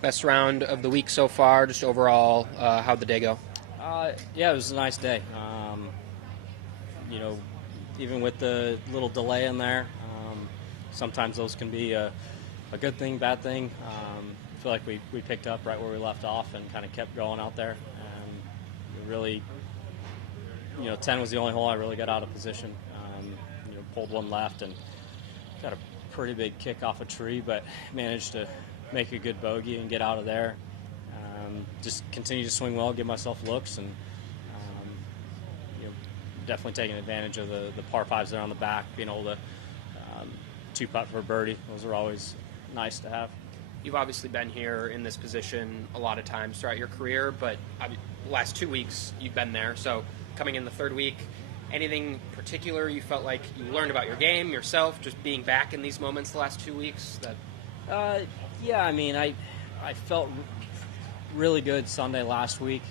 Best round of the week so far, just overall, how'd the day go? Yeah, it was a nice day. You know, even with the little delay in there, sometimes those can be a good thing, bad thing. I feel like we picked up right where we left off and kind of kept going out there. We really, 10 was the only hole I really got out of position. Pulled one left and got a pretty big kick off a tree, but managed to make a good bogey and get out of there. Just continue to swing well, give myself looks, and definitely taking advantage of the par fives there on the back, being able to two putt for a birdie. Those are always nice to have. You've obviously been here in this position a lot of times throughout your career, but the last 2 weeks you've been there. So coming in the third week, anything particular you felt like you learned about your game, yourself, just being back in these moments the last 2 weeks? Yeah, I mean, I felt really good Sunday last week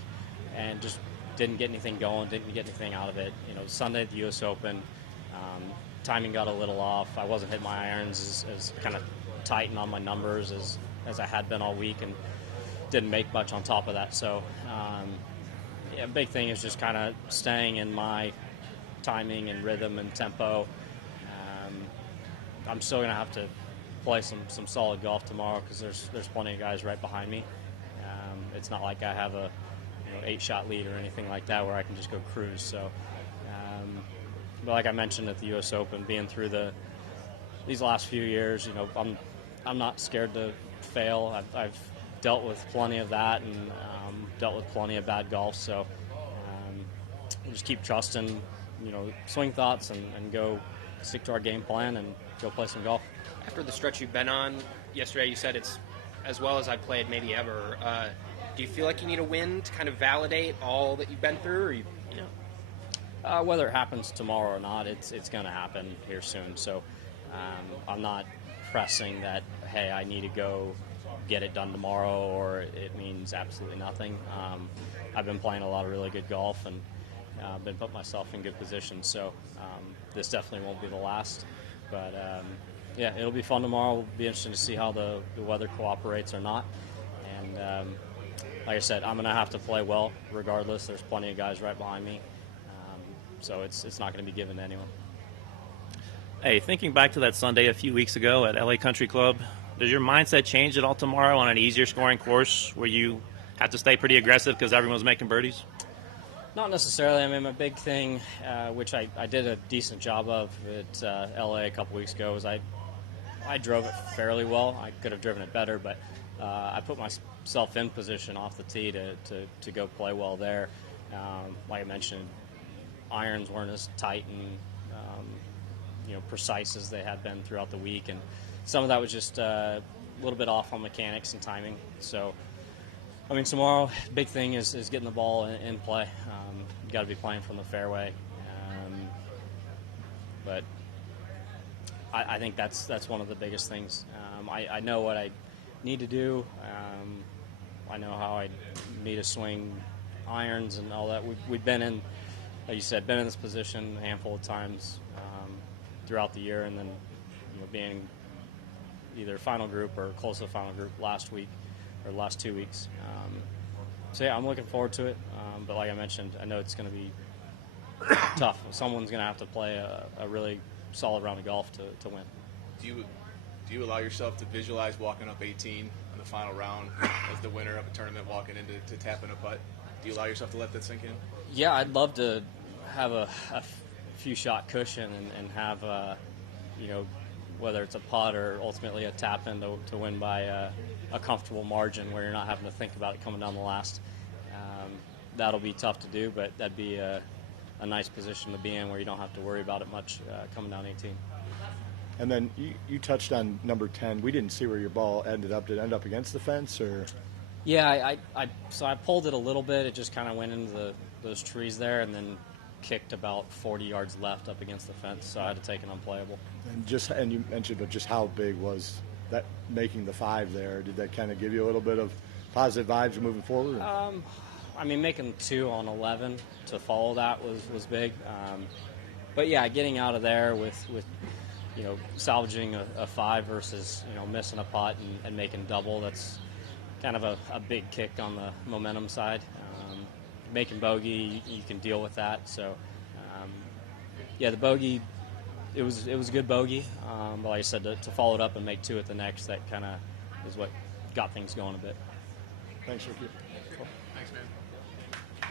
and just didn't get anything going, didn't get anything out of it. Sunday at the U.S. Open, timing got a little off. I wasn't hitting my irons as kind of tight and on my numbers as I had been all week, and didn't make much on top of that. So, big thing is just kind of staying in my timing and rhythm and tempo. I'm still going to have to play some solid golf tomorrow because there's plenty of guys right behind me. It's not like I have a 8-shot lead or anything like that where I can just go cruise. So, but like I mentioned at the U.S. Open, being through these last few years, I'm not scared to fail. I've dealt with plenty of that and dealt with plenty of bad golf. So we'll just keep trusting, swing thoughts and go stick to our game plan and go play some golf. After the stretch you've been on, yesterday you said it's as well as I've played maybe ever. Do you feel like you need a win to kind of validate all that you've been through, or whether it happens tomorrow or not, it's going to happen here soon. So I'm not pressing that, hey, I need to go get it done tomorrow, or it means absolutely nothing. I've been playing a lot of really good golf and been putting myself in good positions. So this definitely won't be the last. But yeah, it'll be fun tomorrow. It'll be interesting to see how the weather cooperates or not. And like I said, I'm going to have to play well regardless. There's plenty of guys right behind me. So it's not going to be given to anyone. Hey, thinking back to that Sunday a few weeks ago at LA Country Club, does your mindset change at all tomorrow on an easier scoring course where you have to stay pretty aggressive because everyone's making birdies? Not necessarily. I mean, my big thing, which I did a decent job of at LA a couple weeks ago, was I drove it fairly well. I could have driven it better, but I put myself in position off the tee to go play well there. Like I mentioned, irons weren't as tight and precise as they had been throughout the week, and some of that was just a little bit off on mechanics and timing. So, I mean, tomorrow, big thing is getting the ball in play. You got to be playing from the fairway, but I think that's one of the biggest things. I know what I need to do. I know how I need to swing irons and all that. We've been in, like you said, been in this position a handful of times throughout the year, and then being either final group or close to the final group last week or the last 2 weeks. So yeah, I'm looking forward to it. But like I mentioned, I know it's going to be tough. Someone's going to have to play a really solid round of golf to win. Do you allow yourself to visualize walking up 18 on the final round as the winner of a tournament, walking into tapping a putt? Do you allow yourself to let that sink in? Yeah, I'd love to have a few shot cushion and have whether it's a putt or ultimately a tap in to win by a comfortable margin where you're not having to think about it coming down the last. That'll be tough to do, but that'd be a nice position to be in where you don't have to worry about it much coming down 18. And then you touched on number 10. We didn't see where your ball ended up. Did it end up against the fence, or? Yeah, so I pulled it a little bit. It just kind of went into those trees there, and then kicked about 40 yards left up against the fence. So I had to take it unplayable. And you mentioned, but just how big was that making the 5 there? Did that kind of give you a little bit of positive vibes moving forward? I mean, making 2 on 11 to follow that was big. But yeah, getting out of there with salvaging a 5 versus missing a putt and making double, kind of a big kick on the momentum side. Making bogey, you can deal with that. So, yeah, the bogey, it was a good bogey. But like I said, to follow it up and make 2 at the next, that kind of is what got things going a bit. Thanks, Rickie. Thanks, man.